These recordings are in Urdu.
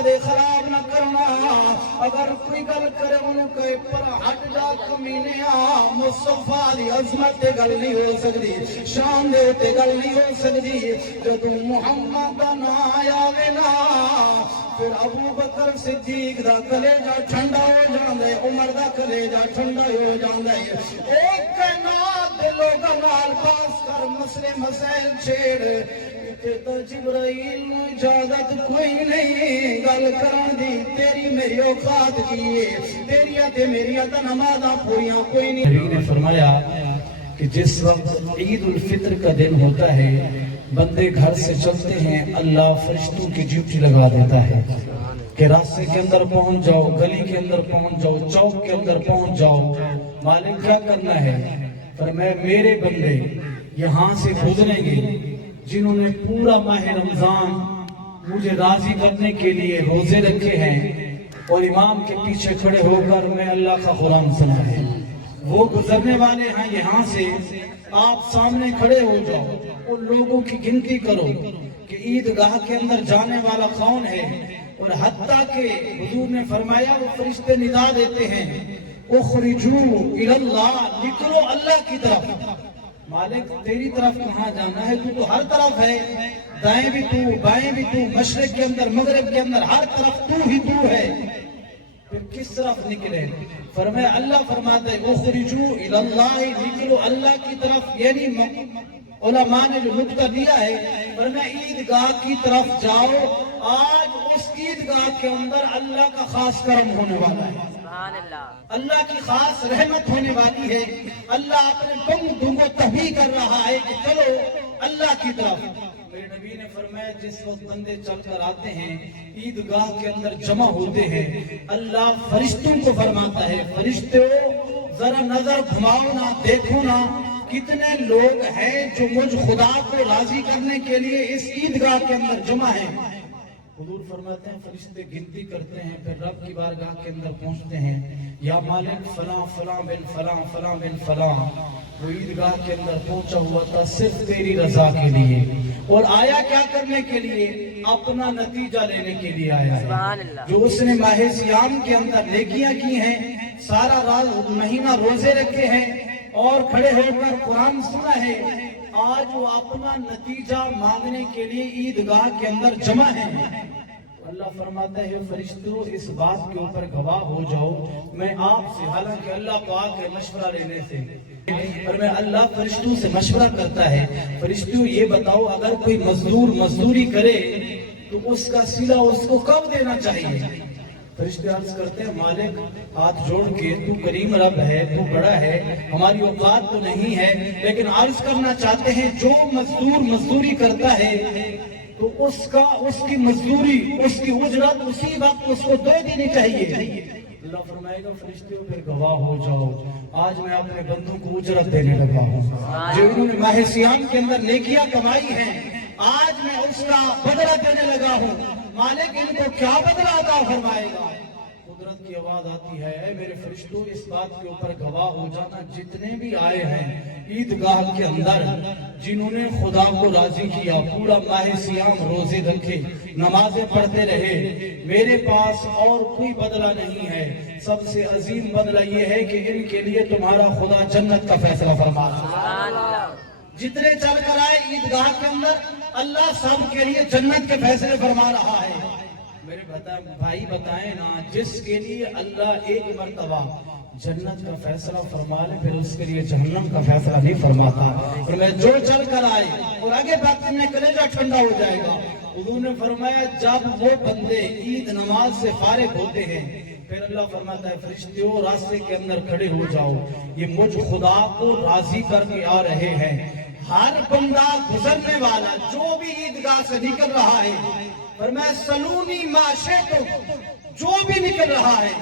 کدے خراب نہ کرنا اگر کوئی گل کرے انہوں کہے پر ہٹ جا کمینیا مصطفیٰ دی عظمت تے گل نہیں ہو سکتی شان دے تے گل نہیں ہو سکتی جدو محمد دا نا آیا وینا پھر ابو بکر صدیق دا کلیجہ ٹھنڈا ہو جاندے عمر دا کلیجہ ٹھنڈا ہو جاندے ایک کائنات دے لوگاں نال پاس کر مسئلے مسائل چھیڑ کہ تو جبرائیل نے اجازت کوئی نہیں گل کرن دی تیری میری اوقات کی تیری تے میری تے نمازاں پوریاں کوئی نہیں نبی نے فرمایا کہ جس وقت عید الفطر کا دن ہوتا ہے بندے گھر سے چلتے ہیں اللہ فرشتوں کی ڈیوٹی لگا دیتا ہے کہ راستے کے اندر پہنچ جاؤ گلی کے اندر پہنچ جاؤ چوک کے اندر پہنچ جاؤ مالک کیا کرنا ہے فرمایا میرے بندے یہاں سے گزریں گے جنہوں نے پورا ماہ رمضان مجھے راضی کرنے کے لیے روزے رکھے ہیں اور امام کے پیچھے کھڑے ہو کر میں اللہ کا قرآن سنا ہے وہ گزرنے والے ہیں یہاں سے آپ سامنے کھڑے ہو جاؤ ان لوگوں کی گنتی کرو کہ عیدگاہ کے اندر جانے والا کون ہے اور حتیٰ کہ حضور نے فرمایا وہ فرشتے ندا دیتے ہیں اخرجو الاللہ نکلو اللہ کی طرف مالک تیری طرف کہاں جانا ہے تو ہر طرف ہے دائیں بھی تو بائیں بھی تو مشرق کے اندر مغرب کے اندر ہر طرف تو ہی تو ہے پھر کس طرف نکلے فرمایا اللہ فرماتا ہے اخرجو الاللہ نکلو اللہ کی طرف یعنی علماء نے جو نکتہ دیا ہے فرمایا عیدگاہ کی طرف جاؤ آج اس عیدگاہ کے اندر اللہ کا خاص کرم ہونے والا ہے اللہ کی خاص رحمت ہونے والی ہے اللہ اپنے تم کو تحبیح کر رہا ہے کہ چلو اللہ کی طرف میرے نبی نے فرمایا جس وقت بندے چل کر آتے ہیں عیدگاہ کے اندر جمع ہوتے ہیں اللہ فرشتوں کو فرماتا ہے فرشتوں ذرا نظر گھماؤ نہ دیکھو نہ کتنے لوگ ہیں جو مجھ خدا کو راضی کرنے کے لیے اس عیدگاہ کے اندر جمع ہیں حضور فرماتے ہیں فرشتے گنتی کرتے ہیں پھر رب کی بارگاہ کے اندر پہنچتے ہیں یا مالک فلاں فلاں بن فلاں فلاں بن فلاں وہ عیدگاہ کے اندر پہنچا ہوا تھا صرف تیری رضا کے لیے اور آیا کیا کرنے کے لیے اپنا نتیجہ لینے کے لیے آیا ہے جو اس نے ماہ سیام کے اندر نیکیاں کی ہیں سارا مہینہ روزے رکھے ہیں اور کھڑے ہو کر قرآن سنا ہے آج وہ اپنا نتیجہ مانگنے کے لیے عیدگاہ کے اندر جمع ہے اللہ فرماتا ہے فرشتوں اس بات کے اوپر گواہ ہو جاؤ میں آپ سے حالانکہ اللہ کو آ کے مشورہ لینے سے اور میں اللہ فرشتوں سے مشورہ کرتا ہے فرشتوں یہ بتاؤ اگر کوئی مزدور مزدوری کرے تو اس کا صلہ اس کو کب دینا چاہیے فرشتے عرض کرتے ہیں مالک ہاتھ جوڑ کے تو کریم رب ہے تو بڑا ہے ہماری اوقات تو نہیں ہے لیکن عرض کرنا چاہتے ہیں جو مزدور مزدوری کرتا ہے تو اس کی مزدوری اس کی اجرت اسی وقت اس کو دے دینی چاہیے اللہ فرمائے گا فرشتوں پھر گواہ ہو جاؤ آج میں اپنے بندوں کو اجرت دینے لگا ہوں جو انہوں نے ماہ سیام کے اندر نیکیاں کمائی ہیں آج میں اس کا بدلہ دینے لگا ہوں مالک ان کو کیا بدلہ عطا فرمائے گا قدرت کی آواز آتی ہے اے میرے فرشتوں اس بات کے اوپر گواہ ہو جانا جتنے بھی آئے ہیں عیدگاہ کے اندر جنہوں نے خدا کو راضی کیا پورا ماہ سیام روزے رکھے نمازیں پڑھتے رہے میرے پاس اور کوئی بدلہ نہیں ہے سب سے عظیم بدلہ یہ ہے کہ ان کے لیے تمہارا خدا جنت کا فیصلہ فرما رہا ہے جتنے چل کر آئے عیدگاہ کے اندر اللہ سب کے لیے جنت کے فیصلے فرما رہا ہے میرے بھائی بتائیں نا جس کے لیے اللہ ایک مرتبہ جنت کا فیصلہ فرما لے پھر اس کے لیے جہنم کا فیصلہ نہیں فرماتا اور میں جو چل کر آئے اور آگے بات میں کلیجہ ٹھنڈا ہو جائے گا حضور نے فرمایا جب وہ بندے عید نماز سے فارغ ہوتے ہیں پھر اللہ فرماتا ہے فرشتوں راستے کے اندر کھڑے ہو جاؤ یہ مجھ خدا کو راضی کر کے آ رہے ہیں ہر بندہ گزرنے والا جو بھی عیدگاہ سے نکل رہا ہے فرمایا سلونی ما شئتم جو بھی نکل رہا ہے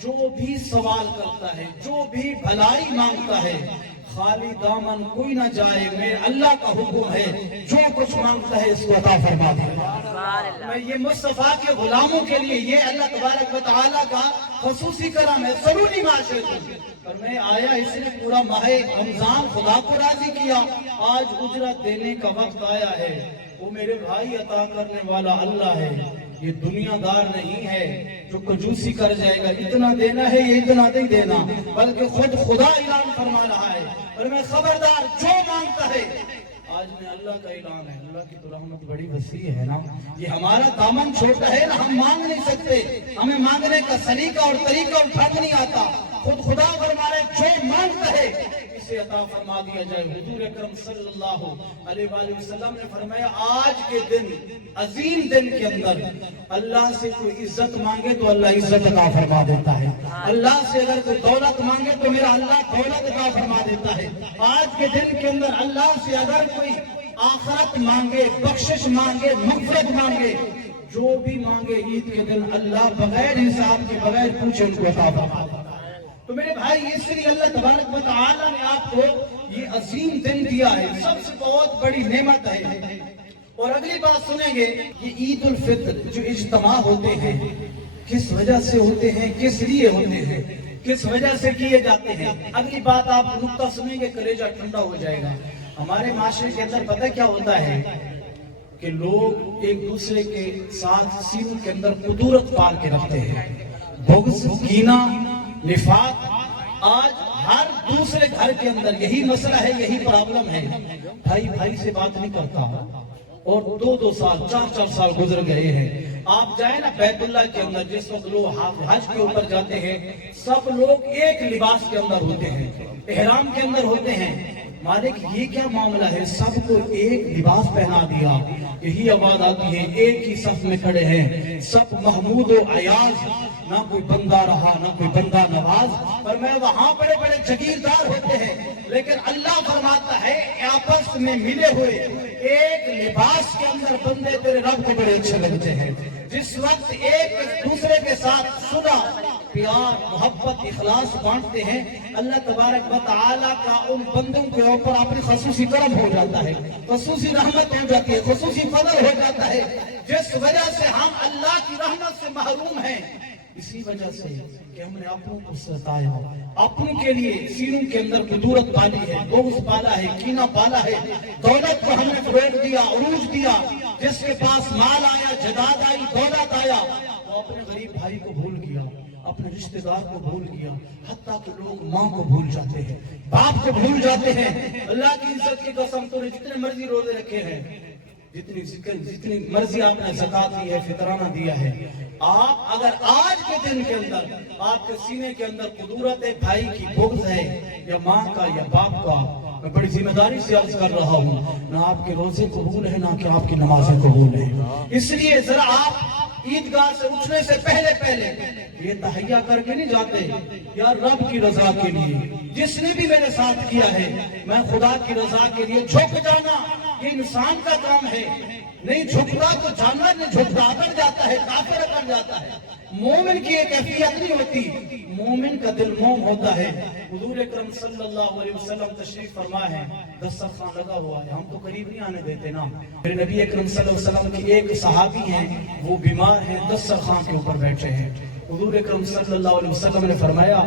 جو بھی سوال کرتا ہے جو بھی بھلائی مانگتا ہے خالی دامن کوئی نہ جائے میں اللہ کا حکم ہے جو کچھ مانگتا ہے اس کو عطا فرما دے میں یہ مصطفیٰ کے غلاموں کے لیے یہ اللہ تبارک و تعالیٰ کا خصوصی کرم ہے سلونی ما شئتم اور میں آیا اس نے پورا ماہ رمضان خدا کو راضی کیا آج اجرت دینے کا وقت آیا ہے وہ میرے بھائی عطا کرنے والا اللہ ہے یہ دنیا دار نہیں ہے جو کنجوسی کر جائے گا اتنا دینا ہے یہ اتنا نہیں دینا، بلکہ خود خدا اعلان فرما رہا ہے اور میں خبردار جو مانگتا ہے، آج میں اللہ کا اعلان ہے، اللہ کی تو رحمت بڑی وسیع ہے نا، یہ ہمارا دامن چھوٹا ہے نا، ہم مانگ نہیں سکتے، ہمیں مانگنے کا سلیقہ اور طریقہ اور ڈھنگ نہیں آتا، خود خدا فرما رہے جو مانگتا ہے اسے عطا فرما دیا جائے۔ حضور اکرم صلی اللہ علیہ وآلہ وسلم نے فرمایا آج کے دن، عظیم دن کے اندر اللہ سے کوئی عزت مانگے تو اللہ عزت عطا فرما دیتا ہے، اللہ سے اگر کوئی دولت مانگے تو میرا اللہ دولت عطا فرما دیتا ہے، آج کے دن کے اندر اللہ سے اگر کوئی آخرت مانگے، بخشش مانگے، مغفرت مانگے، جو بھی مانگے عید کے دن اللہ بغیر حساب کے بغیر پوچھے ان کو عطا فرما دیتا ہے۔ تو میرے بھائی اس لیے اللہ تبارک و تعالی نے آپ کو یہ عظیم دن دیا ہے، سب سے بہت بڑی نعمت ہے۔ اور اگلی بات سنیں گے، یہ عید الفطر جو اجتماع ہوتے ہیں کس وجہ سے ہوتے ہیں، کس لیے ہوتے ہیں، کس وجہ سے کیے جاتے ہیں، اگلی بات آپ نقطہ سنیں گے کلیجہ ٹھنڈا ہو جائے گا۔ ہمارے معاشرے کے اندر پتہ کیا ہوتا ہے کہ لوگ ایک دوسرے کے ساتھ سینوں کے اندر قدورت پال کے رکھتے ہیں، بغض، کینہ، نفاق، آج ہر دوسرے گھر کے اندر یہی مسئلہ ہے، یہی پرابلم ہے، بھائی بھائی سے بات نہیں کرتا، اور 2-2 سال 4-4 سال گزر گئے ہیں۔ آپ جائیں نا بیت اللہ کے اندر، جس وقت لوگ حج کے اوپر جاتے ہیں سب لوگ ایک لباس کے اندر ہوتے ہیں، احرام کے اندر ہوتے ہیں، مالک یہ کیا معاملہ ہے، سب کو ایک لباس پہنا دیا، یہی آواز آتی ہے ایک ہی صف میں کھڑے ہیں، سب محمود و عیاض، نہ کوئی بندہ رہا نہ کوئی بندہ نواز، پر میں وہاں بڑے بڑے جگیردار ہوتے ہیں، لیکن اللہ فرماتا ہے آپس میں ملے ہوئے ایک لباس کے اندر بندے تیرے رب کو بڑے اچھے لگتے ہیں۔ جس وقت ایک دوسرے کے ساتھ صلح، پیار، محبت، اخلاص بانٹتے ہیں، اللہ تبارک و تعالیٰ کا ان بندوں کے اوپر اپنی خصوصی کرم ہو جاتا ہے، خصوصی رحمت ہو جاتی ہے، خصوصی فضل ہو جاتا ہے، جس وجہ سے ہم اللہ کی رحمت سے محروم ہیں، اسی وجہ سے کہ ہم نے اپنوں کو ستایا، اپنوں کے لیے سینوں کے اندر قدورت پالی ہے، بغض پالا ہے، کینہ پالا ہے، دولت کو ہم نے فروغ دیا، عروج دیا، جس کے پاس مال آیا، جداد آئی، دولت آیا، وہ اپنے غریب بھائی کو بھول گیا، اپنے رشتہ دار کو بھول گیا، حتیٰ کہ لوگ ماں کو بھول جاتے ہیں، باپ کو بھول جاتے ہیں۔ اللہ کی عزت کی قسم، تو نے جتنے مرضی روزے رکھے ہیں، جتنی مرضی آپ نے زکات دی ہے، فطرانہ دیا ہے، آپ اگر آج کے دن کے اندر آپ کے سینے کے اندر قدورت ہے، بھائی کی بغض ہے یا ماں کا یا باپ کا، میں بڑی ذمہ داری سے عرض کر رہا ہوں، نہ آپ کے روزے قبول ہے نہ کہ آپ کی نمازیں قبول ہے۔ اس لیے ذرا آپ عیدگاہ سے اٹھنے سے پہلے یہ تہیہ کر کے نہیں جاتے یا رب کی رضا کے لیے، جس نے بھی میرے ساتھ کیا ہے میں خدا کی رضا کے لیے جھک جانا یہ انسان کا کام ہے، نہیں جھکتا تو جانور نہیں جھکتا، اکڑ جاتا ہے، کافر اکڑ جاتا ہے۔ مومن کی ایک کیفیت نہیں ہوتی، مومن کا دل موم ہوتا ہے۔ حضور اکرم صلی اللہ علیہ وسلم تشریف فرما ہے، دسترخوان لگا ہوا ہے، ہم تو قریب نہیں آنے دیتے نا، پھر نبی اکرم صلی اللہ علیہ وسلم کی ایک صحابی ہیں، وہ بیمار ہیں، دسترخوان کے اوپر بیٹھے ہیں، حضور اکرم صلی اللہ علیہ وسلم نے فرمایا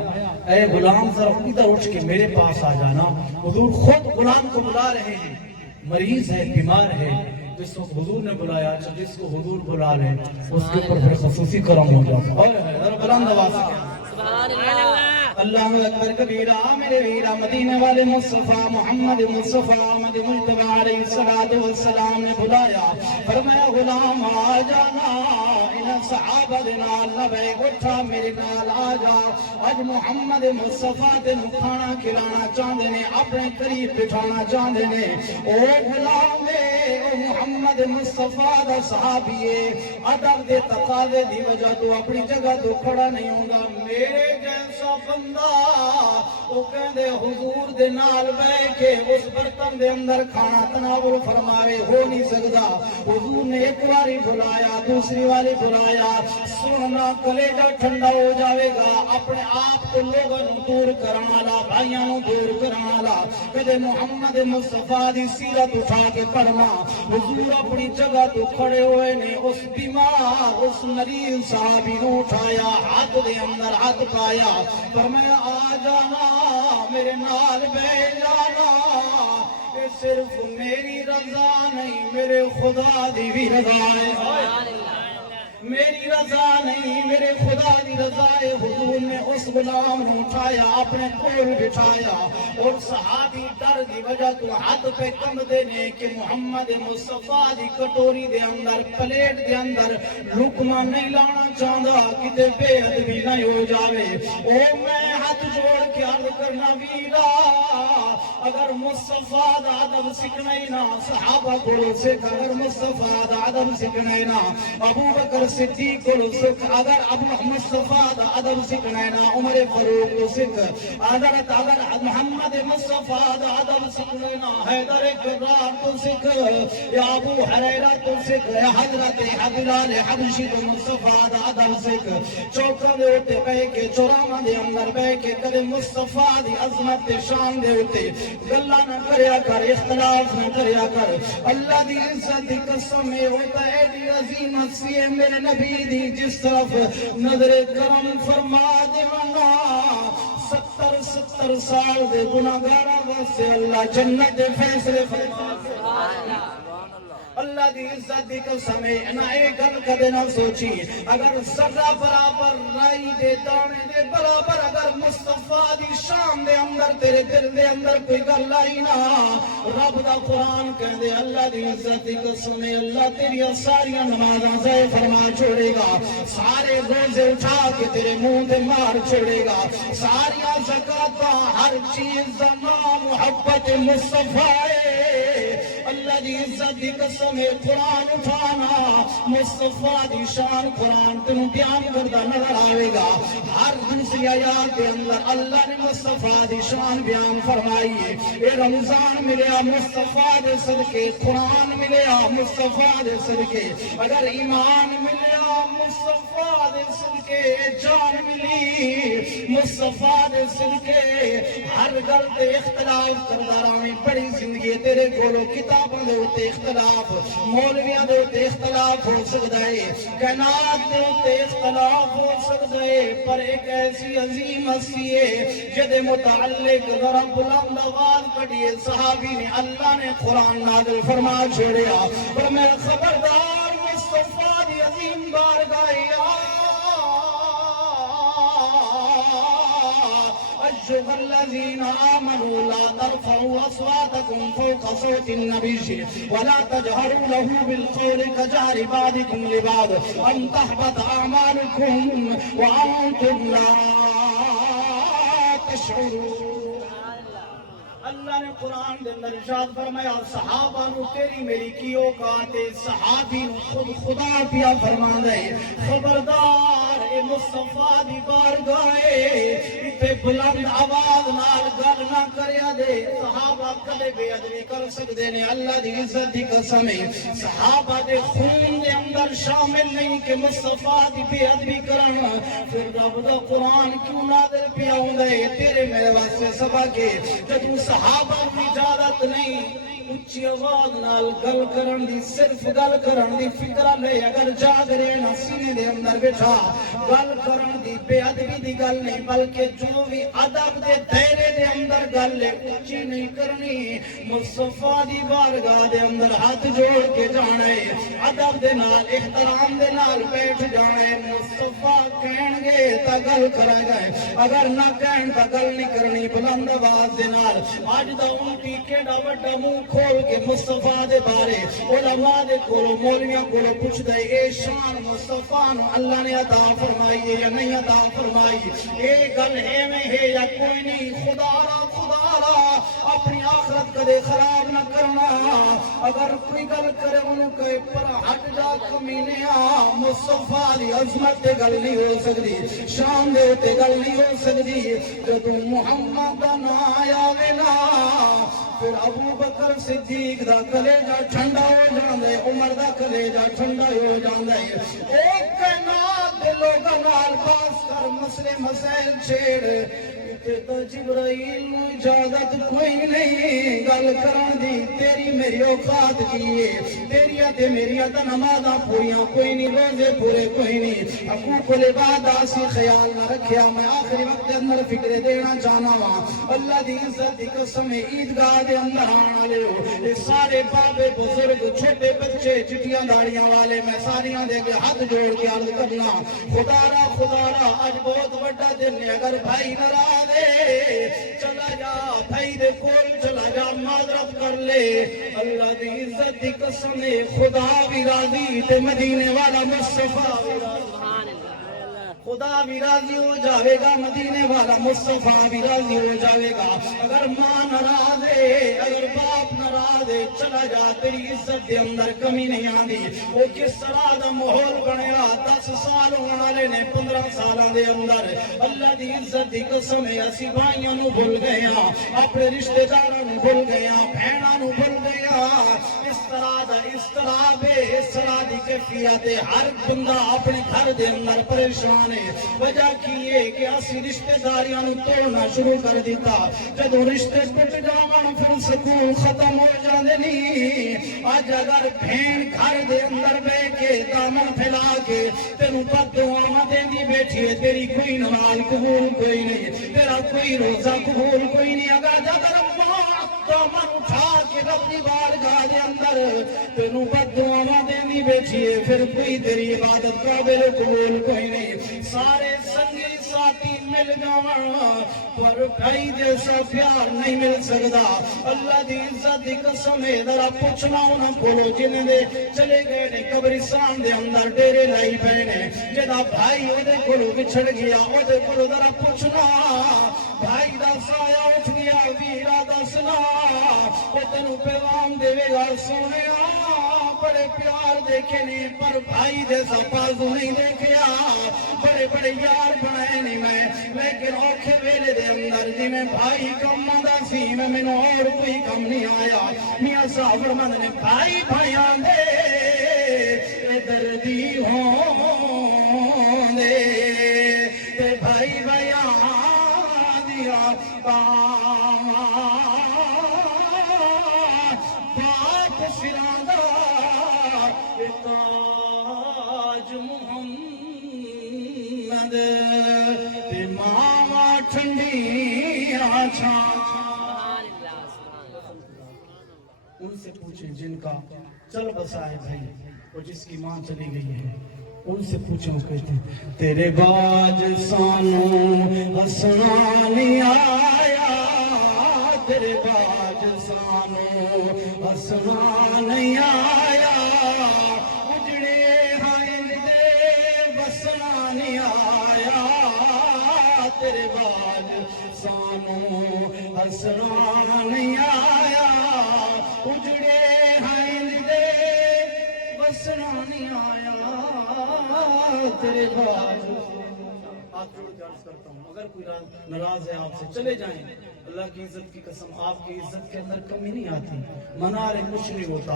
اے غلام ذرا ادھر اٹھ کے میرے پاس آ جانا۔ حضور خود غلام کو بلا رہے ہیں، مریض ہے، بیمار ہے، جس کو حضور نے بلایا، جس کو حضور بلا لیں اس کے اوپر پھر خصوصی کرم ہو جاتا ہے۔ اور بلند آواز سے سبحان اللہ، اللہ اکبر کبیرہ۔ میرے ویرا مدینے والے مصطفیٰ محمد مصطفیٰ احمد مجتبی علیہ الصلوۃ والسلام نے بلایا، فرمایا غلام آ جانا، ان صحابہ دے نال نبی اٹھا میرے نال آ جا، اج محمد مصطفیٰ تے کھانا کھلانا چاہندے نے، اپنے قریب بٹھانا چاہندے نے۔ او غلام او محمد مصطفیٰ دا صحابی ادب دے تقاضے دی وجہ تو اپنی جگہ تو کھڑا نہیں ہوگا، میرے جیسا بندہ وہ کہندے حضور دے نال بیٹھ کے اس برتن دے اندر کھانا تناول فرماوے ہو نہیں سکتا۔ حضور نے ایک باری بلایا، دوسری باری بلایا، سننا کلیجہ ٹھنڈا ہو جاوے گا، اپنے آپ کو لوگوں دور کرانا، بھائیاں نو دور کرانا، کدے محمد مصطفیٰ دی سیرت اٹھا کے پڑھنا۔ حضور اپنی جگہ تو کھڑے ہوئے نے، اس بیمار اس مریض صحابی نو اٹھایا، ہاتھ دے اندر ہاتھ پایا، فرمایا آ جانا میرے نال بیٹھ جانا، یہ صرف میری رضا نہیں میرے خدا دی بھی رضا ہے۔ میری رضا نہیں میرے خدا دی رضا ہے۔ حضور نے اس غلام نے اٹھایا اپنے کول بٹھایا اور صحابی ڈر دی وجہ تو ہاتھ پہ کم دینے کہ محمد مصطفیٰ دی کٹوری دے اندر پلیٹ دے اندر لقمہ نہیں لانا چاہتا کتے بے ادبی نہیں ہو جاوے۔ او میں ہاتھ جوڑ کے عرض کرنا ویرا اگر مصطفیٰ دا ادب سکھنا ہی نہ صحابہ کو سکھ، اگر مصطفیٰ دا ادب سکھنا ہی نہ ابو بکر صدیق کو سکھ، اگر ابو مصطفیٰ دا ادب سکھنا ہے نا عمر فاروق کو سکھ، اگر محمد مصطفیٰ دا ادب سکھنا ہے نا حیدر کرار کو سکھ، یا ابو حریرہ کو سکھ، یا حضرت بلال حبشی کو مصطفیٰ دا ادب سکھ۔ چوکا دے ہوتے بے کے چوراما دے اندر بے کے کدے مصطفیٰ دی عظمت شان دے ہوتے گلہ نہ کریا کر، اختلاف نہ کریا کر۔ اللہ دی عزت دی قسم میں ہوتا ہے دی عظیم ہستی ہے میرے نبی دی جس طرف نظر کرم فرما دیوانا 70 سال دے گناہگاراں واسطے اللہ جنت دے فیصلے فرما دیوانا۔ اللہ دی عزت دی قسم ہے نہ ایک گل کدے نہ سوچی اگر ذرہ برابر رائی دے دانے دے برابر اگر مصطفیٰ دی شان دے اندر تیرے دل دے اندر کوئی گل آئی نہ رب دا قرآن کہہ دے اللہ دی عزت دی قسم ہے اللہ تیری ساری نمازاں ضائع فرما چھوڑے گا، سارے روزے اٹھا کے تیرے منہ دے مار چھوڑے گا، ساری زکاتاں ہر چیز دا نام محبت مصطفیٰ ہے۔ اللہ دی عزت دی قسم ہے قرآن اٹھانا مصطفیٰ دی شان قرآن تنوں بیان کردہ نظر آئے گا۔ ہر دوسری آیات کے اندر اللہ نے مصطفیٰ دی شان بیان فرمائی ہے۔ اے رمضان ملیا مصطفیٰ دے صدقے، قرآن ملیا مصطفیٰ دے صدقے، اگر ایمان ملیا مصطفیٰ دے صدقے، جان ملی مصطفیٰ دے صدقے۔ ہر گل تے اختلاف کردہ رامی بڑی زندگی تیرے گولو کتابوں دے ہوتے اختلاف، مولویاں دے ہوتے اختلاف ہو سکتا ہے، کائنات دے ہوتے اختلاف ہو سکتا ہے، پر ایک ایسی عظیم ہستی ہے جدے متعلق ذرا بلند آواز کڑیے صحابی نے اللہ نے قرآن نازل فرما چھوڑیا پر میں خبردار مصطفیٰ دی عظیم بارگاہ أيها الذين آمنوا لا ترفعوا أصواتكم فوق صوت النبي ولا تجهروا له بالقول كجهر بعضكم لبعض أن تحبط أعمالكم وأنتم لا تشعرون۔ اللہ نے قرآن دے اندر ارشاد فرمایا صحابہ نو تیری میری کی اوقات ہے، صحابی نو خود خدا پیا فرما دے خبردار اے مصطفیٰ دی بارگاہ تے بلند آواز نال گل نہ کریا دے۔ صحابہ کدے بے ادبی کر سکدے نے، اللہ دی عزت دی قسم ہے صحابہ دے خون دے اندر شامل نہیں کہ مصطفیٰ دی بے ادبی کرن، پھر رب دا قرآن کیوں نازل پیا ہوندا ہے تیرے میرے واسطے سبق ہے۔ جدوں صحابہ کی اجازت نہیں اچھی آواز نال گل کرن دی، صرف گل کرن دی فکر لے اگر جاگ رہنا سینے دے اندر بیٹھا گل کرن دی بے ادبی دی گل نہیں بلکہ جو بھی ادب دے دائرے دے اندر گل ہے اچھی نہیں کرنی، مصطفیٰ دی بارگاہ دے اندر ہاتھ جوڑ کے جانا ہے، ادب دے نال احترام دے نال بیٹھ جانا ہے۔ مصطفیٰ کہن گے تا گل کرے گئے، اگر نہ کہن تا گل نہیں کرنی بلند آواز دے نال۔ آج دا اونٹی کیڑا وڈا منہ کھول کے مصطفیٰ دے بارے علماء دے کولو مولویاں کولو پوچھ دے اے شان مصطفیٰ نو اللہ نے عطا فرمائی ہے یا نہیں عطا فرمائی، اے گل ہے میں ہے یا کوئی نہیں۔ خدا را اپنی آخرت کدے خراب نہ کرنا، اگر کوئی گل کرے انہوں کہے پر ہٹ جا کمینیا، مصطفیٰ دی عظمت تے گل نہیں ہو سکتی، شان دے تے گل نہیں ہو سکتی۔ جدوں محمد دا نام آیا وے نا پھر ابو بکر صدیق دا کلیجہ ٹھنڈا ہو جاندے، عمر دا کلیجہ ٹھنڈا ہو جاندے۔ ایک کائنات دے لوگاں نال باس کر مسئلے مسائل چھیڑ تے تو جبرائیل نو اجازت کوئی نہیں گل کرن دی، تیری میری اوقات کیے، تیری تے میری تے نمازاں پوریاں کوئی نہیں، روزے پورے کوئی نہیں، حقوق العباد اسی خیال نہ رکھیا۔ میں آخری وقت دے اندر فکر دینا چاہنا وا، اللہ دی عزت دی قسم عیدگاہ دے اندر آن والے ہو، یہ سارے بابے بزرگ چھوٹے بچے چٹیاں داڑیاں والے، میں ساریاں دے کے ہاتھ جوڑ کے عرض کرنا، خدا را اج بہت بڑا دن ہے، اگر بھائی ناراض ہے چلا جا، بھائی دے کول چلا جا، معذرت کر لے، اللہ دی عزت دی قسم خدا بھی راضی تے مدینے والا مصطفیٰ بھی راضی، خدا بھی راضی ہو جاوے گا، مدینے والا مصطفیٰ بھی راضی ہو جاوے گا۔ اگر ماں ناراض ہے، اگر باپ ناراض ہے، چلا جا، تیری عزت دے اندر کمی نہیں آندی۔ وہ کس طرح دا ماحول بنیا، 10 سال ہونے والے نے 15 سالاں دے اندر، اللہ دی عزت دی قسم ہے اسی بھائیاں نو بھول گئے ہاں، اپنے رشتہ داراں نو بھول گئے ہاں، بہناں نو بھول گئے ہاں۔ اس طرح دی کیفیت ہے، ہر بندہ اپنے گھر دے اندر پریشان ہے۔ وجہ کی ہے کہ اسی رشتہ داریاں نو توڑنا شروع کر دیتا، جدوں رشتے ٹوٹ جاون پھر سکون ختم ہو جاندے نہیں۔ اج اگر بہن گھر دے اندر بیٹھ کے دامن پھیلا کے تینوں بد دعاواں دیندی بیٹھی ہے، تیری کوئی نماز قبول کوئی نہیں، تیرا کوئی روزہ قبول کوئی نہیں، اگر دامن اٹھا کے ربی بارگاہ دے اندر تینوں بد دعاواں دیندی بیٹھی ہے، پھر کوئی تیری عبادت قابل قبول کوئی نہیں۔ سارے سنگی ساتھی مل جاون پر بھائی جیسا پیار نہیں مل سکتا۔ اللہ دی عزت دی قسم ہے، ذرا پوچھنا انہاں کولو جنہاں دے چلے گئے نے قبرستان دے اندر ڈیرے لائی پئے نے، جدا بھائی او دے کولو بچھڑ گیا، او دے کولو ذرا پوچھنا بھائی دا سایہ اٹھ گیا، ویرا دسنا او تینوں پیغام دے گا، سونیا بڑے پیار دیکھے نہیں پر بھائی جیسا بازو نہیں دیکھیا، بڑے بڑے یار بنائے نہیں میں، لیکن اوکھے ویلے دے اندر جی میں بھائی کم آندا سی، میں مینوں اور کوئی کم نہیں آیا۔ میاں صاحب فرماندے نے بھائی بھائیاں دے دردی ہون دے تے بھائی بھائیاں دیا بات سراں دا تاج محمد تے ماواں ٹھنڈیاں چھاں۔ ان سے پوچھیں جن کا چل بسا ہے بھائی، وہ جس کی ماں چلی گئی ہے، ان سے پوچھیں، کہتے ہیں تیرے باج سانوں ہسنا نہیں آیا، تیرے باج سانوں ہسنا نہیں آیا، اجڑے ہائن دے بسنا نہیں آیا، تیرے باج سانوں ہسنا نہیں آیا، اجڑے ہائن دے بسنا نہیں آیا، تیرے باج۔ ہاتھ جوڑ کے عرض کرتا ہوں اگر کوئی ناراض ہے آپ سے چلے جائیں، اللہ کی عزت کی قسم آپ کی عزت کے اندر کمی نہیں آتی، منارے کچھ نہیں ہوتا۔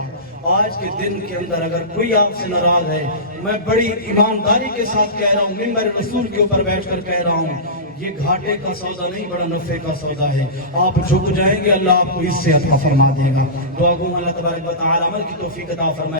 آج کے دن کے اندر اگر کوئی آپ سے ناراض ہے، میں بڑی ایمانداری کے ساتھ کہہ رہا ہوں، ممبر رسول کے اوپر بیٹھ کر کہہ رہا ہوں، یہ گھاٹے کا سودا نہیں بڑا نفع کا سودا ہے۔ آپ جھک جائیں گے اللہ آپ کو اس سے عطا فرما دے گا۔ دعا گو اللہ تبارک و تعالی عمل کی توفیق عطا فرمائے۔